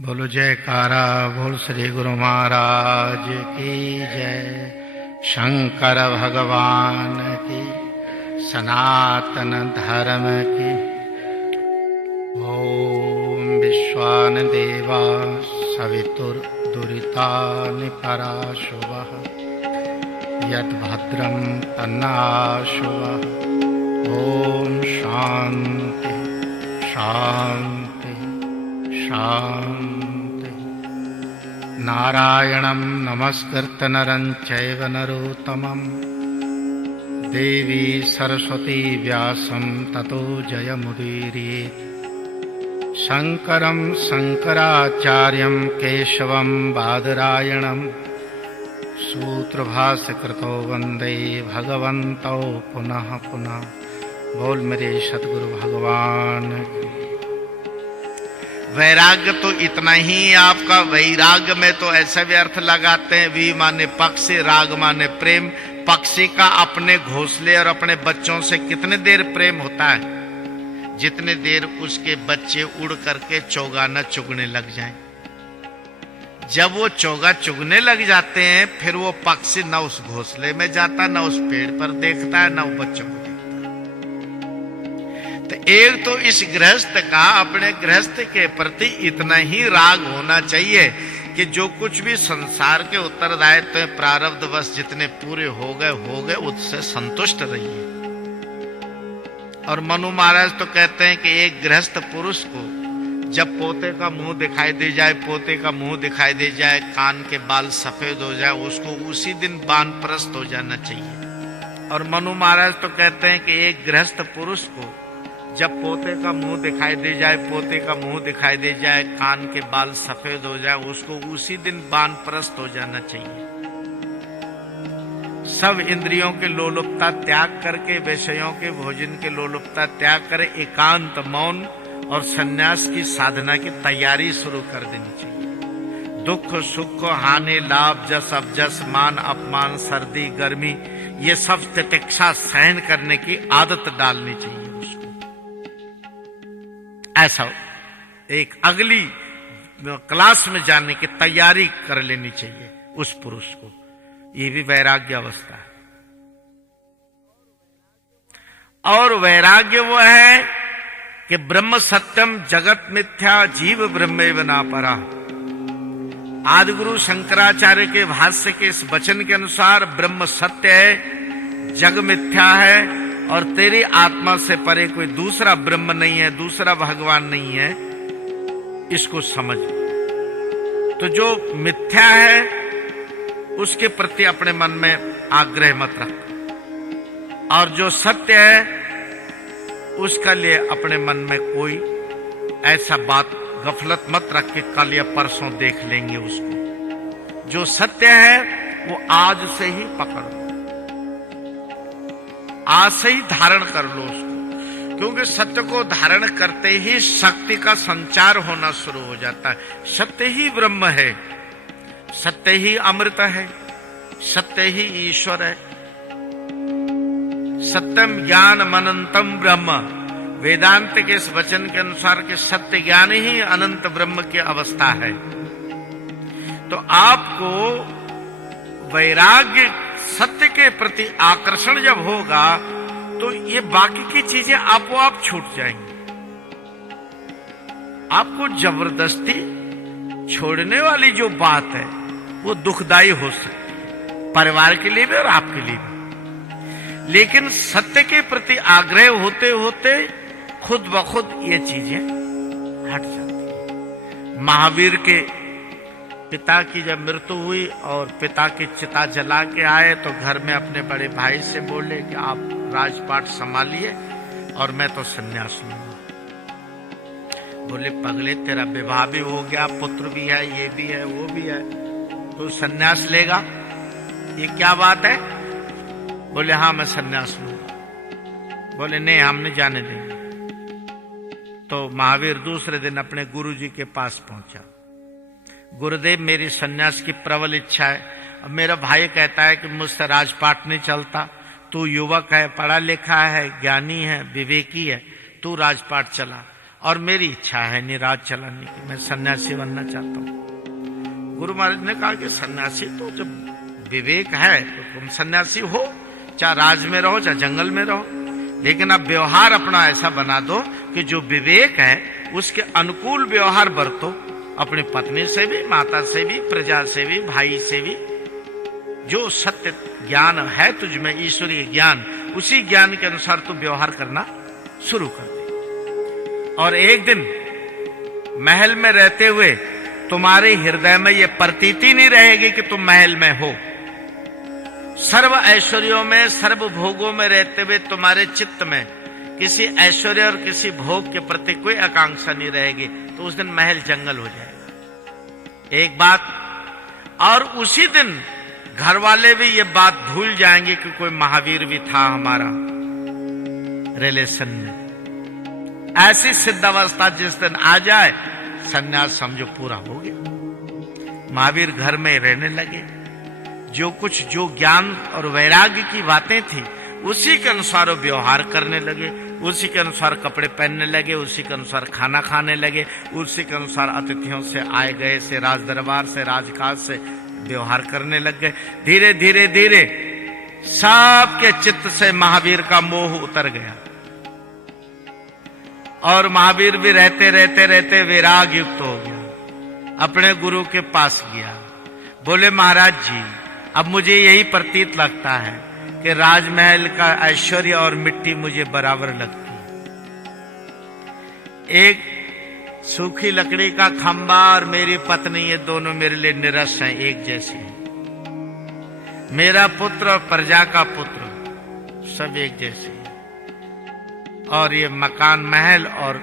बोलो जयकारा बोल श्री गुरु महाराज की जय। शंकर भगवान की, सनातन धर्म की। ओम विश्वान देवा सवितुर्दुरितानि पराशुवः यद्भद्रं तन्नाशुवः। ओम शांति शांति शांति। नारायणं नमस्कृत्य नरं चैव नरोत्तमं देवी सरस्वती व्यासं ततो जयमुदीरयेत्। शंकरं शंकराचार्यं केशवं बादरायणं सूत्रभाष्यकृतो वन्दे भगवन्तौ पुनः पुनः। बोल मेरे सतगुरु भगवान की। वैराग्य तो इतना ही आपका। वैराग्य में तो ऐसा भी अर्थ लगाते हैं, वी माने पक्षी, राग माने प्रेम। पक्षी का अपने घोंसले और अपने बच्चों से कितने देर प्रेम होता है? जितने देर उसके बच्चे उड़ करके चोगा न चुगने लग जाएं। जब वो चोगा चुगने लग जाते हैं, फिर वो पक्षी न उस घोंसले में जाता, न उस पेड़ पर देखता है, न वो बच्चों को। तो एक तो इस गृहस्थ का अपने गृहस्थ के प्रति इतना ही राग होना चाहिए कि जो कुछ भी संसार के उत्तरदायित्व तो प्रारब्धवश जितने पूरे हो गए उससे संतुष्ट रहिए। और मनु महाराज तो कहते हैं कि एक गृहस्थ पुरुष को जब पोते का मुंह दिखाई दे जाए, पोते का मुंह दिखाई दे जाए, कान के बाल सफेद हो जाए, उसको उसी दिन वानप्रस्थ हो जाना चाहिए। और मनु महाराज तो कहते हैं कि एक गृहस्थ पुरुष को जब पोते का मुंह दिखाई दे जाए, पोते का मुंह दिखाई दे जाए, कान के बाल सफेद हो जाए, उसको उसी दिन वानप्रस्थ हो जाना चाहिए। सब इंद्रियों के लोलुपता त्याग करके, विषयों के भोजन के लोलुपता त्याग करे, एकांत मौन और सन्यास की साधना की तैयारी शुरू कर देनी चाहिए। दुख सुख हानि लाभ जस अवजस मान अपमान सर्दी गर्मी ये सब तितिक्षा सहन करने की आदत डालनी चाहिए उसको। ऐसा एक अगली क्लास में जाने की तैयारी कर लेनी चाहिए उस पुरुष को। ये भी वैराग्य अवस्था है। और वैराग्य वो है कि ब्रह्म सत्यम जगत मिथ्या जीव ब्रह्मेव नापरा। आदिगुरु शंकराचार्य के भाष्य के इस वचन के अनुसार ब्रह्म सत्य है, जग मिथ्या है और तेरी आत्मा से परे कोई दूसरा ब्रह्म नहीं है, दूसरा भगवान नहीं है। इसको समझ। तो जो मिथ्या है उसके प्रति अपने मन में आग्रह मत रख, और जो सत्य है उसका लिए अपने मन में कोई ऐसा बात गफलत मत रख के कल या परसों देख लेंगे उसको। जो सत्य है वो आज से ही पकड़ लो, आज से ही धारण कर लो उसको। क्योंकि सत्य को धारण करते ही शक्ति का संचार होना शुरू हो जाता है। सत्य ही ब्रह्म है, सत्य ही अमृत है, सत्य ही ईश्वर है। सत्यम ज्ञान अनंतम ब्रह्म। वेदांत के इस वचन के अनुसार के सत्य ज्ञान ही अनंत ब्रह्म की अवस्था है। तो आपको वैराग्य सत्य के प्रति आकर्षण जब होगा तो ये बाकी की चीजें आपको आप छूट जाएंगी। आपको जबरदस्ती छोड़ने वाली जो बात है वो दुखदाई हो सकती है, परिवार के लिए भी और आपके लिए भी। लेकिन सत्य के प्रति आग्रह होते होते खुद ब खुद ये चीजें हट जाती हैं। महावीर के पिता की जब मृत्यु हुई और पिता की चिता जला के आए तो घर में अपने बड़े भाई से बोले कि आप राजपाट संभालिए और मैं तो सन्यास लूंगा। बोले पगले, तेरा विवाह भी हो गया, पुत्र भी है, ये भी है, वो भी है, तो सन्यास लेगा? ये क्या बात है? बोले हाँ मैं सन्यास लूंगा। बोले नहीं, हम नहीं जाने देंगे। तो महावीर दूसरे दिन अपने गुरुजी के पास पहुंचा। गुरुदेव, मेरी सन्यास की प्रबल इच्छा है। अब मेरा भाई कहता है कि मुझसे राजपाट नहीं चलता, तू युवक है, पढ़ा लिखा है, ज्ञानी है, विवेकी है, तू राजपाट चला। और मेरी इच्छा है निराज चलाने की, मैं सन्यासी बनना चाहता हूं। गुरु महाराज ने कहा कि सन्यासी तो जब विवेक है तो तुम सन्यासी हो, चाहे राज में रहो चाहे जंगल में रहो, लेकिन अब व्यवहार अपना ऐसा बना दो कि जो विवेक है उसके अनुकूल व्यवहार बरतो, अपनी पत्नी से भी, माता से भी, प्रजा से भी, भाई से भी। जो सत्य ज्ञान है तुझ में, ईश्वरीय ज्ञान, उसी ज्ञान के अनुसार तू व्यवहार करना शुरू कर दे। और एक दिन महल में रहते हुए तुम्हारे हृदय में यह प्रतीति नहीं रहेगी कि तुम महल में हो। सर्व ऐश्वर्यों में, सर्व भोगों में रहते हुए तुम्हारे चित्त में किसी ऐश्वर्य और किसी भोग के प्रति कोई आकांक्षा नहीं रहेगी, तो उस दिन महल जंगल हो जाएगा। एक बात और, उसी दिन घर वाले भी ये बात भूल जाएंगे कि कोई महावीर भी था हमारा रिलेशन में। ऐसी सिद्ध अवस्था जिस दिन आ जाए, सन्यास समझो पूरा हो गया। महावीर घर में रहने लगे, जो ज्ञान और वैराग्य की बातें थी उसी के अनुसार वो व्यवहार करने लगे, उसी के अनुसार कपड़े पहनने लगे, उसी के अनुसार खाना खाने लगे, उसी के अनुसार अतिथियों से, आए गए से, राज दरबार से, राजकाज से व्यवहार करने लग गए। धीरे धीरे धीरे सबके चित्त से महावीर का मोह उतर गया और महावीर भी रहते रहते रहते वैराग युक्त हो गया। अपने गुरु के पास गया, बोले महाराज जी, अब मुझे यही प्रतीत लगता है कि राजमहल का ऐश्वर्य और मिट्टी मुझे बराबर लगती है। एक सूखी लकड़ी का खंबा और मेरी पत्नी, ये दोनों मेरे लिए निरस हैं, एक जैसी हैं। मेरा पुत्र और प्रजा का पुत्र सब एक जैसे हैं। और ये मकान, महल और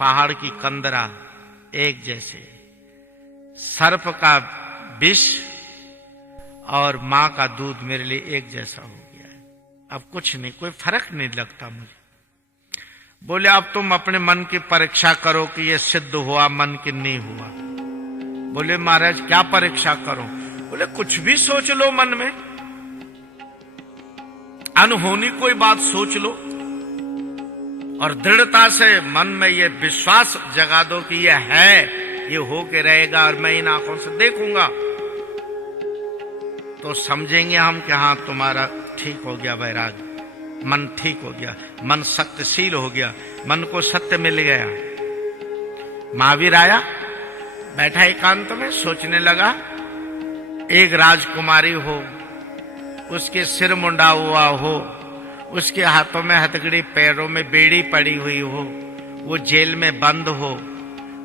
पहाड़ की कंदरा एक जैसे। सर्प का विष और मां का दूध मेरे लिए एक जैसा हो गया है। अब कुछ नहीं, कोई फर्क नहीं लगता मुझे। बोले अब तुम अपने मन की परीक्षा करो कि ये सिद्ध हुआ मन की नहीं हुआ। बोले महाराज क्या परीक्षा करो? बोले कुछ भी सोच लो मन में, अनहोनी कोई बात सोच लो और दृढ़ता से मन में ये विश्वास जगा दो कि ये है, ये हो के रहेगा और मैं इन आंखों से देखूंगा, तो समझेंगे हम कि हाँ तुम्हारा ठीक हो गया वैराग्य, मन ठीक हो गया, मन सत्यशील हो गया, मन को सत्य मिल गया। महावीर आया, बैठा एकांत में, सोचने लगा। एक राजकुमारी हो, उसके सिर मुंडा हुआ हो, उसके हाथों में हथकड़ी, पैरों में बेड़ी पड़ी हुई हो, वो जेल में बंद हो,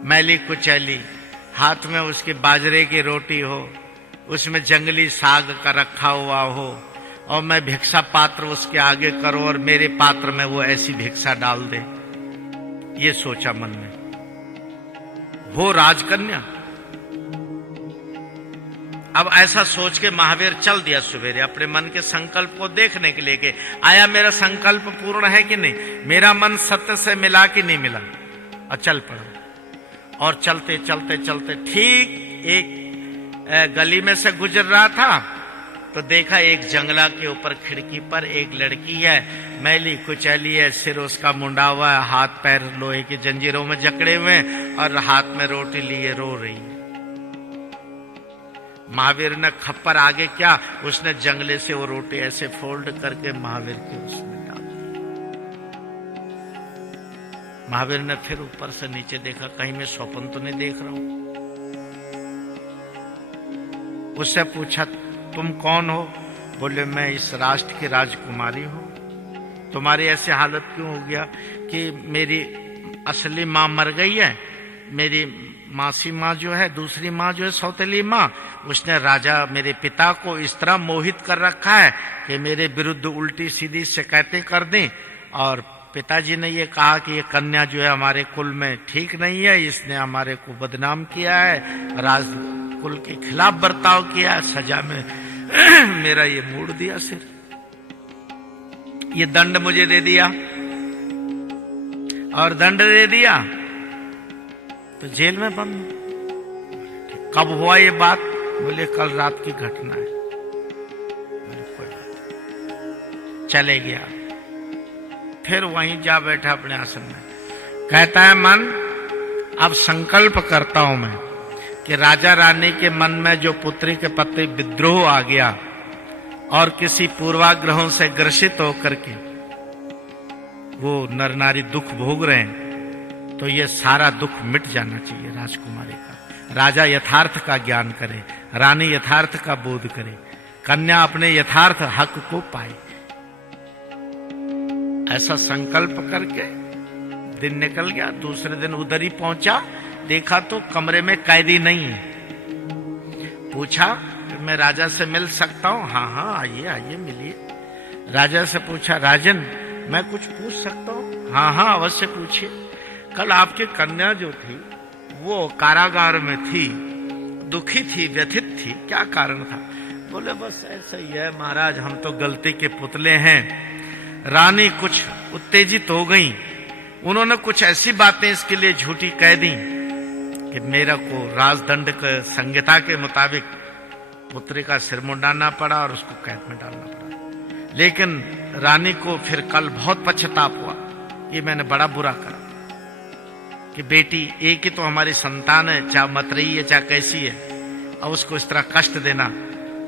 मैली कुचैली, हाथ में उसके बाजरे की रोटी हो, उसमें जंगली साग का रखा हुआ हो, और मैं भिक्षा पात्र उसके आगे करूं और मेरे पात्र में वो ऐसी भिक्षा डाल दे। ये सोचा मन में। वो राजकन्या। अब ऐसा सोच के महावीर चल दिया सवेरे अपने मन के संकल्प को देखने के लिए कि आया मेरा संकल्प पूर्ण है कि नहीं, मेरा मन सत्य से मिला कि नहीं मिला, और चल पड़ा। और चलते चलते चलते ठीक एक गली में से गुजर रहा था तो देखा एक जंगला के ऊपर खिड़की पर एक लड़की है, मैली कुचैली है, सिर उसका मुंडा हुआ है, हाथ पैर लोहे की जंजीरों में जकड़े हुए और हाथ में रोटी लिए रो रही है। महावीर ने खप्पर आगे क्या, उसने जंगले से वो रोटी ऐसे फोल्ड करके महावीर के उसमें डाल दी। महावीर ने फिर ऊपर से नीचे देखा, कहीं मैं स्वप्न तो नहीं देख रहा हूं। उससे पूछा तुम कौन हो? बोले मैं इस राष्ट्र की राजकुमारी हूं। तुम्हारी ऐसी हालत क्यों हो गया कि मेरी असली माँ मर गई है, मेरी मासी माँ जो है, दूसरी माँ जो है सौतेली माँ, उसने राजा मेरे पिता को इस तरह मोहित कर रखा है कि मेरे विरुद्ध उल्टी सीधी शिकायतें कर दें, और पिताजी ने ये कहा कि ये कन्या जो है हमारे कुल में ठीक नहीं है, इसने हमारे को बदनाम किया है, राज कुल के खिलाफ बर्ताव किया, सजा में मेरा ये मोड़ दिया सिर, ये दंड मुझे दे दिया, और दंड दे दिया तो जेल में बंद। कब हुआ ये बात? बोले कल रात की घटना है। कोई बात। चले गया, फिर वहीं जा बैठा अपने आसन में। कहता है मन, अब संकल्प करता हूं मैं कि राजा रानी के मन में जो पुत्री के प्रति विद्रोह आ गया और किसी पूर्वाग्रहों से ग्रसित होकर के वो नर नारी दुख भोग रहे हैं, तो ये सारा दुख मिट जाना चाहिए राजकुमारी का। राजा यथार्थ का ज्ञान करे, रानी यथार्थ का बोध करे, कन्या अपने यथार्थ हक को पाए। ऐसा संकल्प करके दिन निकल गया। दूसरे दिन उधर ही पहुंचा, देखा तो कमरे में कैदी नहीं है। पूछा, मैं राजा से मिल सकता हूं? हाँ हाँ, आइए आइए मिलिए। राजा से पूछा, राजन मैं कुछ पूछ सकता हूं? हाँ हाँ अवश्य पूछिए। कल आपकी कन्या जो थी वो कारागार में थी, दुखी थी, व्यथित थी, क्या कारण था? बोले बस ऐसा ही है महाराज, हम तो गलती के पुतले हैं। रानी कुछ उत्तेजित हो गई, उन्होंने कुछ ऐसी बातें इसके लिए झूठी कह दी कि मेरा को राजदंड के संहिता के मुताबिक पुत्री का सिर मुंडाना पड़ा और उसको कैद में डालना पड़ा। लेकिन रानी को फिर कल बहुत पश्चाताप हुआ, ये मैंने बड़ा बुरा करा कि बेटी एक ही तो हमारी संतान है, चाहे मत रही है चाहे कैसी है, और उसको इस तरह कष्ट देना,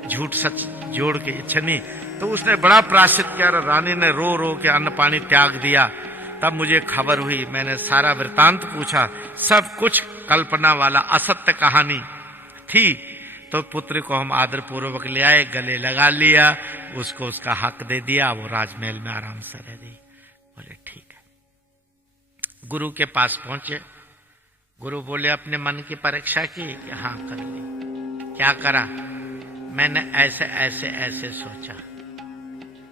झूठ सच जोड़ के इच्छा नहीं। तो उसने बड़ा प्रायश्चित किया। रानी ने रो रो के अन्न पानी त्याग दिया। तब मुझे खबर हुई, मैंने सारा वृतांत पूछा, सब कुछ कल्पना वाला असत्य कहानी थी। तो पुत्र को हम आदर पूर्वक ले आए, गले लगा लिया, उसको उसका हक दे दिया, वो राजमहल में आराम से रह गई। बोले ठीक है। गुरु के पास पहुंचे, गुरु बोले अपने मन की परीक्षा की कि हाँ कर ली। क्या करा? मैंने ऐसे ऐसे ऐसे सोचा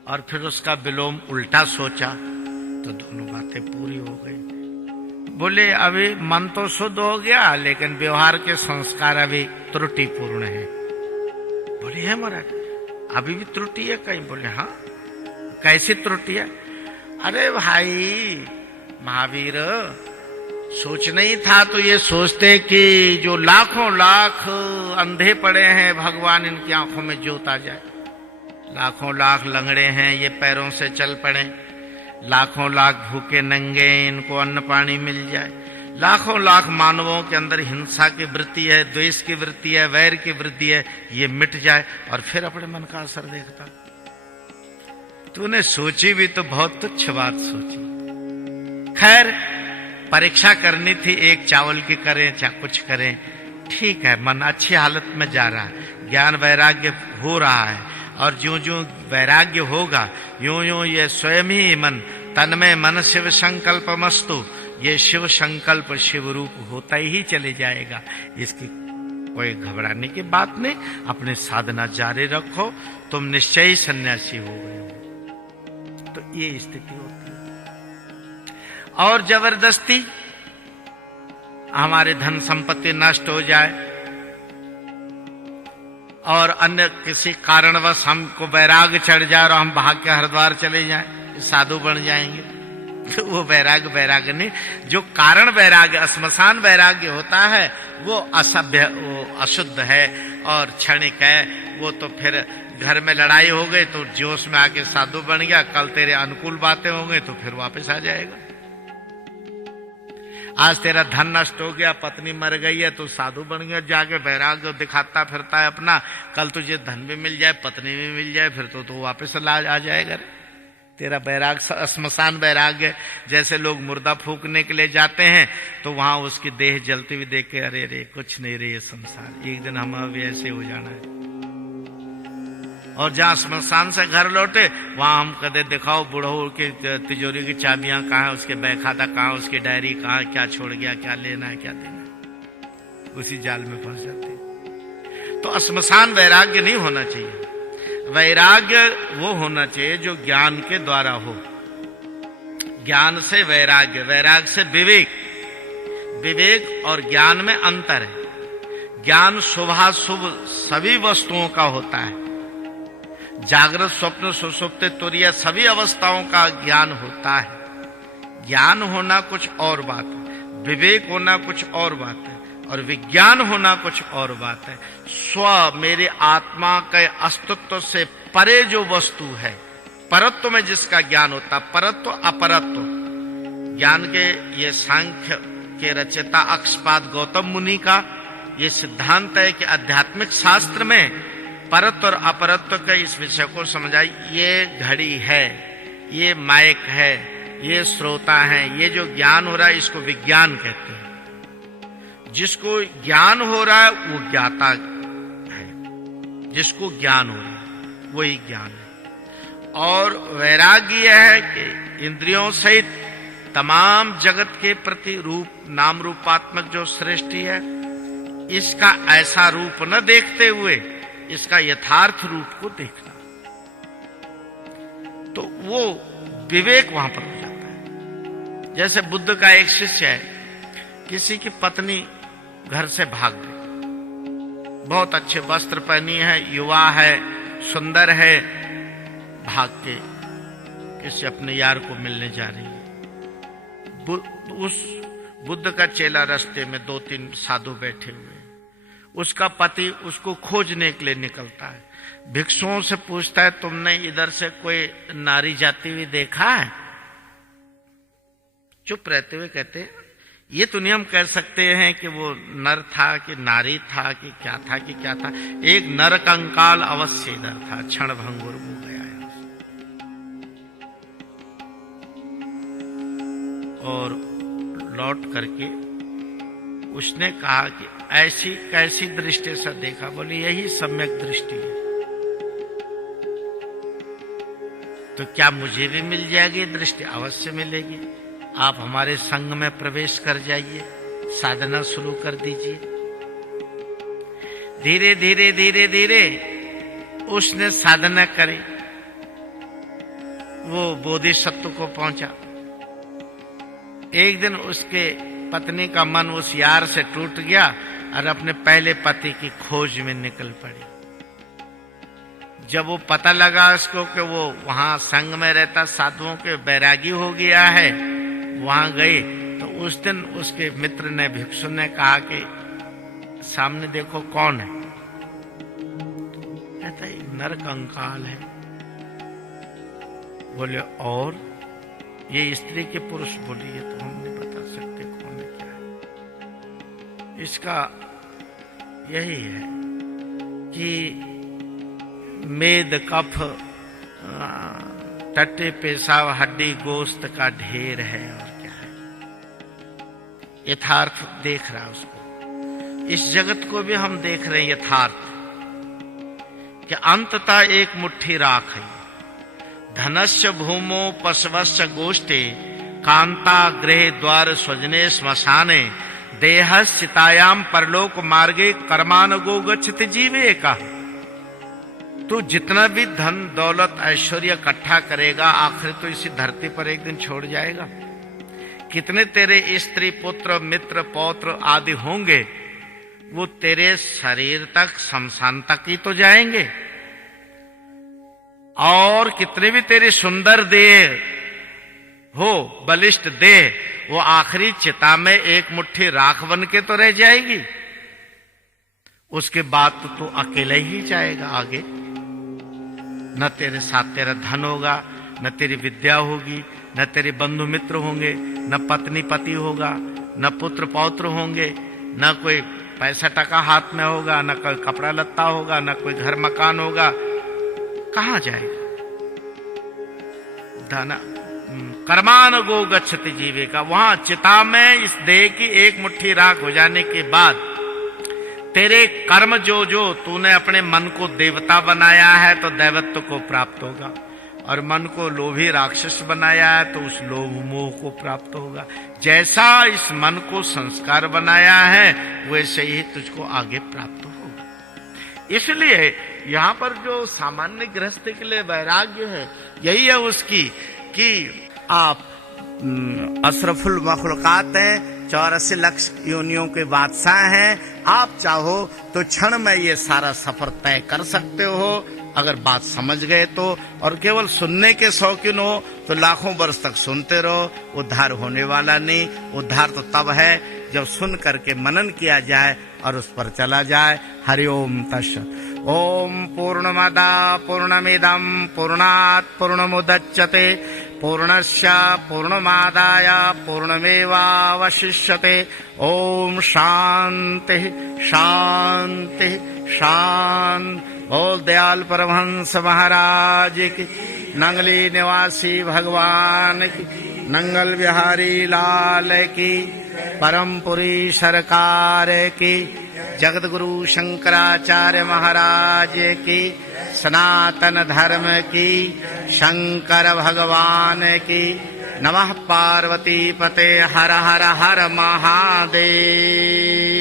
और फिर उसका विलोम उल्टा सोचा, तो दोनों बातें पूरी हो गई। बोले अभी मन तो शुद्ध हो गया, लेकिन व्यवहार के संस्कार अभी त्रुटिपूर्ण है। बोले है महाराज, अभी भी त्रुटि है कहीं? बोले हाँ। कैसी त्रुटि है? अरे भाई महावीर, सोच नहीं था तो ये सोचते कि जो लाखों लाख अंधे पड़े हैं, भगवान इनकी आंखों में ज्योत आ जाए। लाखों लाख लंगड़े हैं, ये पैरों से चल पड़े। लाखों लाख भूखे नंगे, इनको अन्न पानी मिल जाए। लाखों लाख मानवों के अंदर हिंसा की वृत्ति है, द्वेष की वृत्ति है, वैर की वृत्ति है, ये मिट जाए। और फिर अपने मन का असर देखता। तूने सोची भी तो बहुत तुच्छ बात सोची। खैर परीक्षा करनी थी, एक चावल की करें चाहे कुछ करें, ठीक है। मन अच्छी हालत में जा रहा है, ज्ञान वैराग्य हो रहा है, और ज्यों ज्यों वैराग्य होगा यूं यूं ये स्वयं ही मन तन्मय मन शिव संकल्पमस्तु, ये शिव संकल्प शिव रूप होता ही चले जाएगा। इसकी कोई घबराने की बात नहीं, अपने साधना जारी रखो, तुम निश्चय ही सन्यासी हो गए हो। तो ये स्थिति होती है। और जबरदस्ती हमारे धन संपत्ति नष्ट हो जाए और अन्य किसी कारणवश हमको वैराग चढ़ जाए और हम भाग के हरिद्वार चले जाएं, साधु बन जाएंगे। वो वैराग्य नहीं। जो कारण वैराग्य, श्मशान वैराग्य होता है, वो असभ्य, वो अशुद्ध है और क्षणिक है। वो तो फिर घर में लड़ाई हो गई तो जोश में आके साधु बन गया, कल तेरे अनुकूल बातें हो गई तो फिर वापस आ जाएगा। आज तेरा धन नष्ट हो गया, पत्नी मर गई है तो साधु बन गया, जाके वैराग्य दिखाता फिरता है अपना। कल तुझे धन भी मिल जाए, पत्नी भी मिल जाए, फिर तो वापस आ जाएगा। तेरा वैराग्य श्मशान वैराग्य। जैसे लोग मुर्दा फूकने के लिए जाते हैं तो वहां उसकी देह जलती हुई देख के अरे रे कुछ नहीं रे, ये संसार, एक दिन हम भी ऐसे हो जाना है। और जहां श्मशान से घर लौटे वहां हम कदे दिखाओ बुढ़ऊ की तिजोरी की चाबियां कहाँ है, उसके बैंक खाता कहाँ, उसकी डायरी कहाँ, क्या छोड़ गया, क्या लेना है क्या देना है, उसी जाल में फंस जाते। तो श्मशान वैराग्य नहीं होना चाहिए। वैराग्य वो होना चाहिए जो ज्ञान के द्वारा हो। ज्ञान से वैराग्य, वैराग्य से विवेक। विवेक और ज्ञान में अंतर है। ज्ञान शुभाशुभ सभी वस्तुओं का होता है। जागृत स्वप्न सुषुप्ति तुरीय सभी अवस्थाओं का ज्ञान होता है। ज्ञान होना कुछ और बात है, विवेक होना कुछ और बात है, और विज्ञान होना कुछ और बात है। स्व मेरे आत्मा के अस्तित्व से परे जो वस्तु है, परत्व में जिसका ज्ञान होता, परत्व अपरत्व, ज्ञान के ये सांख्य के रचयिता अक्षपाद गौतम मुनि का ये सिद्धांत है कि आध्यात्मिक शास्त्र में परत्व और अपरत्व के इस विषय को समझाई। ये घड़ी है, ये माइक है, ये श्रोता है, ये जो ज्ञान हो रहा है इसको विज्ञान कहते हैं। जिसको ज्ञान हो रहा है वो ज्ञाता है, जिसको ज्ञान हो रहा है वही ज्ञान है। और वैराग्य यह है कि इंद्रियों सहित तमाम जगत के प्रति रूप नाम रूपात्मक जो सृष्टि है इसका ऐसा रूप न देखते हुए इसका यथार्थ रूप को देखना, तो वो विवेक वहां पर हो जाता है। जैसे बुद्ध का एक शिष्य है, किसी की पत्नी घर से भाग गई, बहुत अच्छे वस्त्र पहनी है, युवा है, सुंदर है, भाग के किसी अपने यार को मिलने जा रही है। उस बुद्ध का चेला रास्ते में 2-3 साधु बैठे हुए, उसका पति उसको खोजने के लिए निकलता है। भिक्षुओं से पूछता है, तुमने इधर से कोई नारी जाती हुई देखा है? चुप रहते हुए कहते, ये तो नहीं हम कह सकते हैं कि वो नर था कि नारी था कि क्या था कि क्या था, एक नर कंकाल अवश्य इधर था, क्षण भंगुर हो गया है। और लौट करके उसने कहा कि ऐसी कैसी दृष्टि से देखा? बोले यही सम्यक दृष्टि है। तो क्या मुझे भी मिल जाएगी दृष्टि? अवश्य मिलेगी। आप हमारे संग में प्रवेश कर जाइए, साधना शुरू कर दीजिए। धीरे धीरे धीरे धीरे उसने साधना करी, वो बोधिसत्व को पहुंचा। एक दिन उसके पत्नी का मन उस यार से टूट गया और अपने पहले पति की खोज में निकल पड़ी। जब वो पता लगा उसको कि वो वहां संग में रहता साधुओं के बैरागी हो गया है, वहां गई तो उस दिन उसके मित्र ने, भिक्षु ने कहा कि सामने देखो कौन है? कहता है नर कंकाल है। बोले और ये स्त्री के पुरुष? बोली ये तो हम नहीं बता सकते कौन है क्या है। इसका यही है कि मेद कफ टट्टे पेशाब हड्डी गोश्त का ढेर है और क्या है। यथार्थ देख रहा है उसको। इस जगत को भी हम देख रहे हैं यथार्थ कि अंततः एक मुट्ठी राख है। धनस्य भूमो पशवस्य गोष्ठे कांता गृह द्वार स्वजने श्मशाने देह चितायाम परलोक मार्गे कर्मानुगो गच्छति जीवे का। तू जितना भी धन दौलत ऐश्वर्य इकट्ठा करेगा आखिर तो इसी धरती पर एक दिन छोड़ जाएगा। कितने तेरे स्त्री पुत्र मित्र पौत्र आदि होंगे वो तेरे शरीर तक शमशान तक ही तो जाएंगे। और कितने भी तेरी सुंदर देह हो, बलिष्ठ देह, वो आखिरी चिता में एक मुट्ठी राख बन के तो रह जाएगी। उसके बाद तो तू अकेला ही जाएगा आगे। न तेरे साथ तेरा धन होगा, न तेरी विद्या होगी, न तेरे बंधु मित्र होंगे, न पत्नी पति होगा, न पुत्र पौत्र होंगे, न कोई पैसा टका हाथ में होगा, न कोई कपड़ा लत्ता होगा, न कोई घर मकान होगा। कहां जाएगा? धन कर्मानुगो गच्छति जीवे का। वहां चिता में इस देह की एक मुट्ठी राख हो जाने के बाद तेरे कर्म जो जो तूने अपने मन को देवता बनाया है तो दैवत्व को प्राप्त होगा, और मन को लोभी राक्षस बनाया है तो उस लोभ मोह को प्राप्त होगा। जैसा इस मन को संस्कार बनाया है वैसे ही तुझको आगे प्राप्त होगा। इसलिए यहाँ पर जो सामान्य गृहस्थी के लिए वैराग्य है यही है उसकी कि आप अशरफुल मखलूकात हैं, 84 लाख योनियों के बादशाह हैं। आप चाहो तो क्षण में ये सारा सफर तय कर सकते हो अगर बात समझ गए तो। और केवल सुनने के शौकीन हो तो लाखों वर्ष तक सुनते रहो, उद्धार होने वाला नहीं। उद्धार तो तब है जब सुन करके मनन किया जाए और उस पर चला जाए। हरिओम तत्सत्। ओम पूर्णमदा पूर्णमिदं पूर्णात् पूर्णमुदच्यते पूर्णस्य पूर्णमादाय पूर्णमेवावशिष्यते। ओम शांति शांति शांति। बोल दयाल परमहंस महाराज की, नंगली निवासी भगवान की, नंगल बिहारी लाल की, परमपुरी सरकार की, जगतगुरु शंकराचार्य महाराज की, सनातन धर्म की, शंकर भगवान की। नमः पार्वती पते हर हर हर महादेव।